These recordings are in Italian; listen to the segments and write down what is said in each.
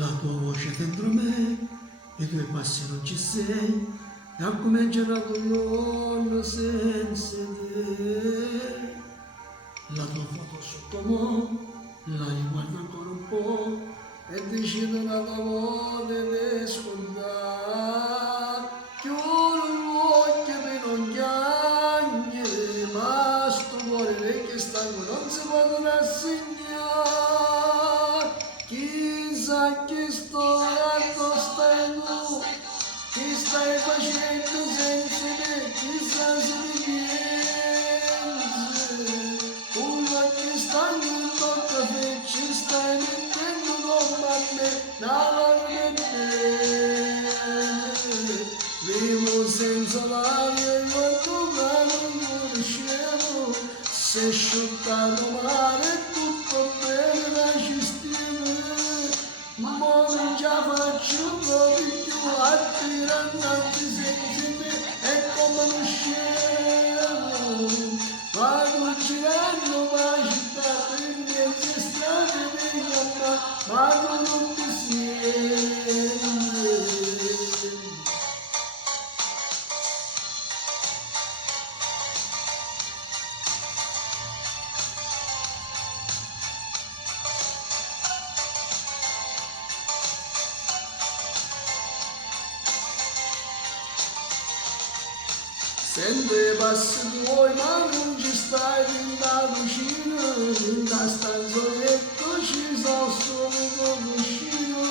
La tua voce dentro me, i tuoi passi non ci sei, e ha cominciato un giorno senza te. La tua foto sotto mo, la riguardo ancora un po', e decido una tua voce di scordare. Chiudo l'occhio per non piangere, ma sto cuore vecchio e stanco non si può rassegnare. Chissà che storia stai tu, che stai facendo senza me, chissà se mi pensi. Un occhio stanco in tocca te, ci stai mettendo con me, la vivo senza l'aria e guardo male non conoscevo, se sciuttato male tutto bene la gestione, ma non ce la faccio proprio più a tirarti senza me e come non scemo, vado girando la città per mezze strade di mamma, ma non ti sente. Sente passi tuoi ma non ci stai in da vicino, in da stanzoletto ci sono solo vicino.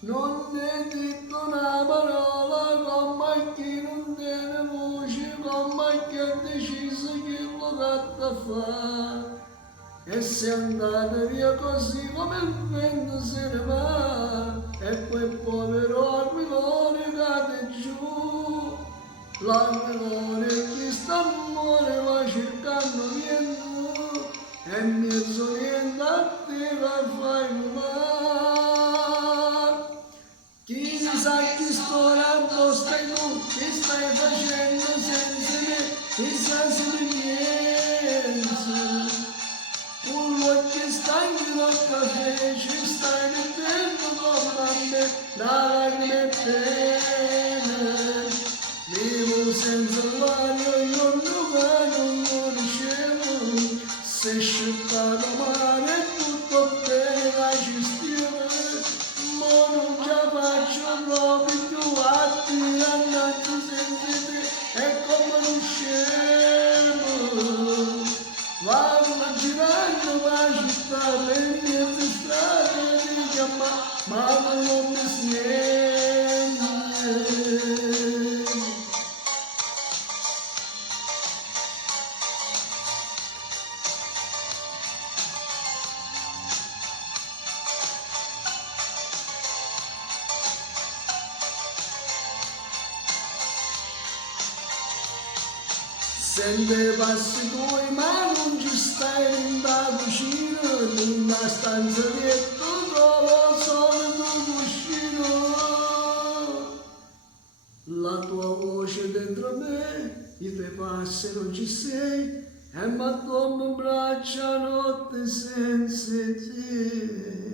Non ne detto una parola, come chi non tiene voce, come chi ha deciso che lo gatta fa. E sei andata via così come il vento se ne va, e quel povero aquilone cade giù. L'aquilone che sta amore va cercando niente, e mezzo niente a te la fai male. Chissà che storia stai tu, che stai facendo senza me, chissà se mi pensi. Un occhio stanco non caffè, ci stai mettendo con me, la lacrima e pena. Vivo senza l'aria, io non conoscevo, se sciuttato male tutto bene la gestione, ma non ce la faccio proprio più a tirarti senza te, e come non scemo, vado girando la città per mezze strade di chiamare, ma non mi sente. Sente passi tuoi ma non ci stai in da vicino, in da stanza letto trovo solo il tuo cuscino. La tua voce dentro me, i tuoi passi non ci sei, e ma tu mi braccia notte senza te.